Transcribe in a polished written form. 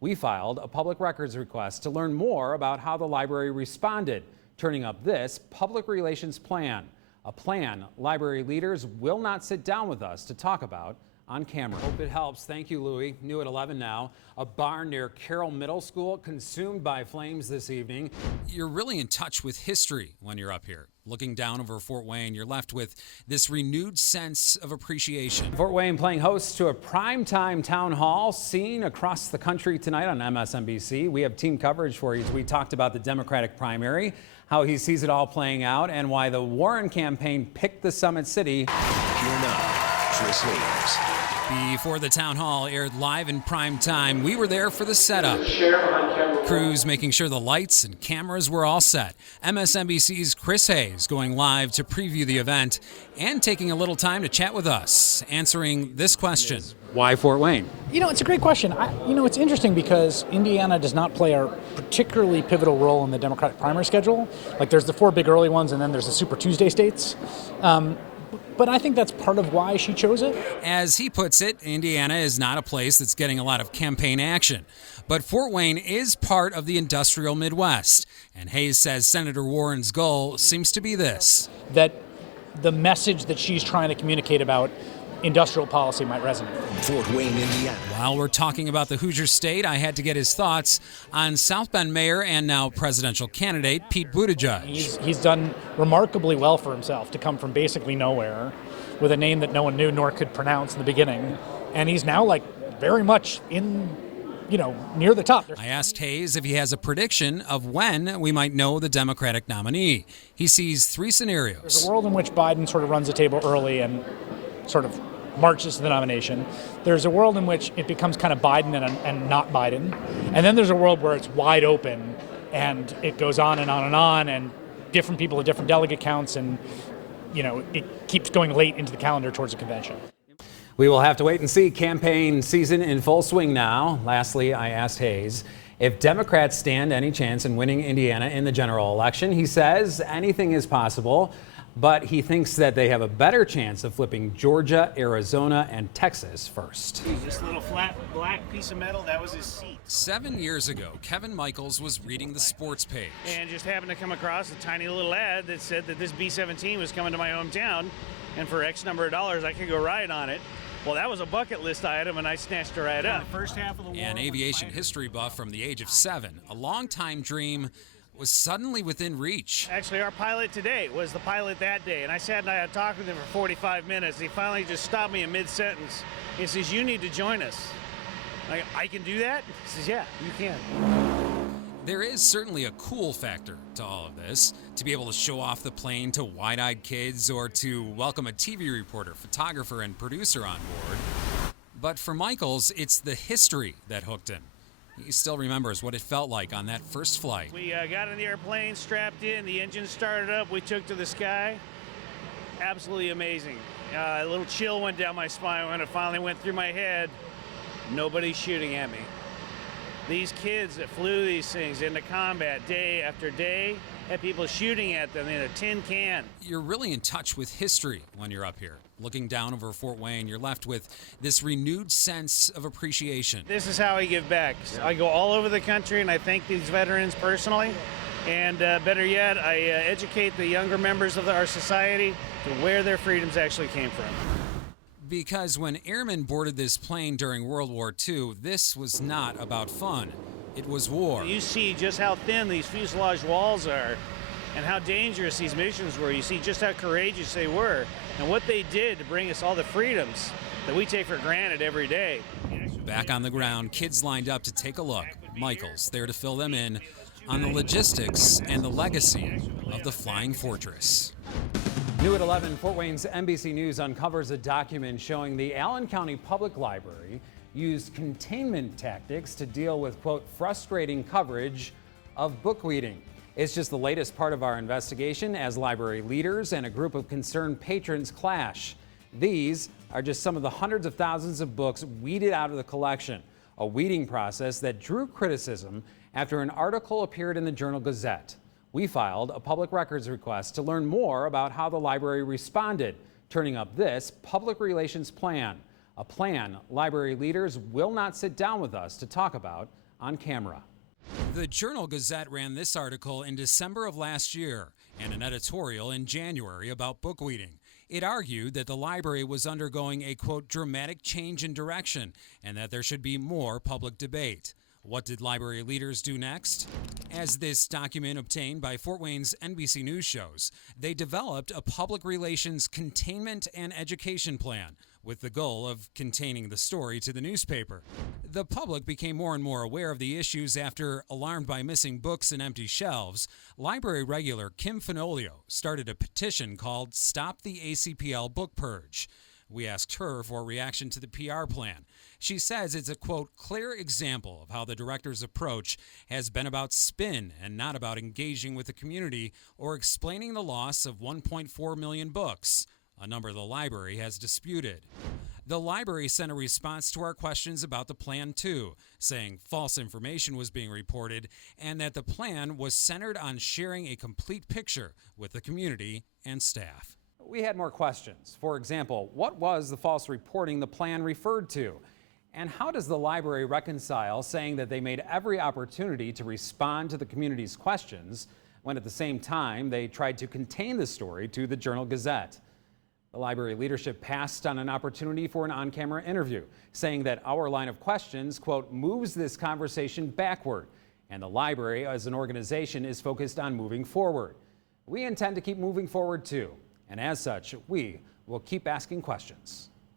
We filed a public records request to learn more about how the library responded, turning up this public relations plan, a plan library leaders will not sit down with us to talk about on camera. Hope it helps. Thank you, Louie. New at 11 now. A barn near Carroll Middle School consumed by flames this evening. You're really in touch with history when you're up here. Looking down over Fort Wayne, you're left with this renewed sense of appreciation. Fort Wayne playing host to a primetime town hall seen across the country tonight on MSNBC. We have team coverage for you. We talked about the Democratic primary, how he sees it all playing out, and why the Warren campaign picked the Summit City. Here now, Chris Hayes. Before the town hall aired live in prime time, we were there for the setup. Crews making sure the lights and cameras were all set. MSNBC's Chris Hayes going live to preview the event and taking a little time to chat with us, answering this question. Why Fort Wayne? You know, it's a great question. It's interesting because Indiana does not play a particularly pivotal role in the Democratic primary schedule. Like, there's the 4 big early ones, and then there's the Super Tuesday states. But I think that's part of why she chose it. As he puts it, Indiana is not a place that's getting a lot of campaign action. But Fort Wayne is part of the industrial Midwest. And Hayes says Senator Warren's goal seems to be this: that the message that she's trying to communicate about industrial policy might resonate. Fort Wayne, Indiana. While we're talking about the Hoosier State, I had to get his thoughts on South Bend Mayor and now presidential candidate Pete Buttigieg. He's done remarkably well for himself to come from basically nowhere with a name that no one knew nor could pronounce in the beginning. And he's now very much in, near the top. I asked Hayes if he has a prediction of when we might know the Democratic nominee. He sees 3 scenarios. There's a world in which Biden sort of runs the table early and sort of marches to the nomination. There's a world in which it becomes kind of Biden and not Biden. And then there's a world where it's wide open and it goes on and on and on, and different people at different delegate counts, and it keeps going late into the calendar towards the convention. We will have to wait and see. Campaign season in full swing now. Lastly, I asked Hayes if Democrats stand any chance in winning Indiana in the general election. He says anything is possible, but he thinks that they have a better chance of flipping Georgia, Arizona, and Texas first. This little flat black piece of metal, that was his seat. 7 years ago, Kevin Michaels was reading the sports page. And just happened to come across a tiny little ad that said that this B-17 was coming to my hometown, and for X number of dollars, I could go ride on it. Well, that was a bucket list item, and I snatched it right up. First half of the war. An aviation history buff from the age of 7, a longtime dream was suddenly within reach. Actually, our pilot today was the pilot that day, and I sat and I had talked with him for 45 minutes. He finally just stopped me in mid-sentence. He says, "You need to join us." I can do that? He says, "Yeah, you can." There is certainly a cool factor to all of this, to be able to show off the plane to wide-eyed kids or to welcome a TV reporter, photographer, and producer on board. But for Michaels, it's the history that hooked him. He still remembers what it felt like on that first flight. We got in the airplane, strapped in, the engine started up, we took to the sky. Absolutely amazing. A little chill went down my spine when it finally went through my head. Nobody's shooting at me. These kids that flew these things into combat day after day had people shooting at them in a tin can. You're really in touch with history when you're up here. Looking down over Fort Wayne, you're left with this renewed sense of appreciation. This is how I give back. I go all over the country and I thank these veterans personally. And better yet, I educate the younger members of our society to where their freedoms actually came from. Because when airmen boarded this plane during World War II, this was not about fun. It was war. You see just how thin these fuselage walls are and how dangerous these missions were. You see just how courageous they were and what they did to bring us all the freedoms that we take for granted every day. Back on the ground, kids lined up to take a look. Michael's there to fill them in on the logistics and the legacy of the Flying Fortress. New at 11, Fort Wayne's NBC News uncovers a document showing the Allen County Public Library used containment tactics to deal with, quote, frustrating coverage of book reading. It's just the latest part of our investigation as library leaders and a group of concerned patrons clash. These are just some of the hundreds of thousands of books weeded out of the collection, a weeding process that drew criticism after an article appeared in the Journal-Gazette. We filed a public records request to learn more about how the library responded, turning up this public relations plan, a plan library leaders will not sit down with us to talk about on camera. The Journal-Gazette ran this article in December of last year and an editorial in January about bookweeding. It argued that the library was undergoing a, quote, dramatic change in direction and that there should be more public debate. What did library leaders do next? As this document obtained by Fort Wayne's NBC News shows, they developed a public relations containment and education plan with the goal of containing the story to the newspaper. The public became more and more aware of the issues after, alarmed by missing books and empty shelves, library regular Kim Fenolio started a petition called Stop the ACPL Book Purge. We asked her for a reaction to the PR plan. She says it's a, quote, clear example of how the director's approach has been about spin and not about engaging with the community or explaining the loss of 1.4 million books, a number the library has disputed. The library sent a response to our questions about the plan, too, saying false information was being reported and that the plan was centered on sharing a complete picture with the community and staff. We had more questions. For example, what was the false reporting the plan referred to? And how does the library reconcile saying that they made every opportunity to respond to the community's questions when at the same time they tried to contain the story to the Journal-Gazette? The library leadership passed on an opportunity for an on-camera interview, saying that our line of questions, quote, moves this conversation backward, and the library as an organization is focused on moving forward. We intend to keep moving forward too. And as such, we will keep asking questions.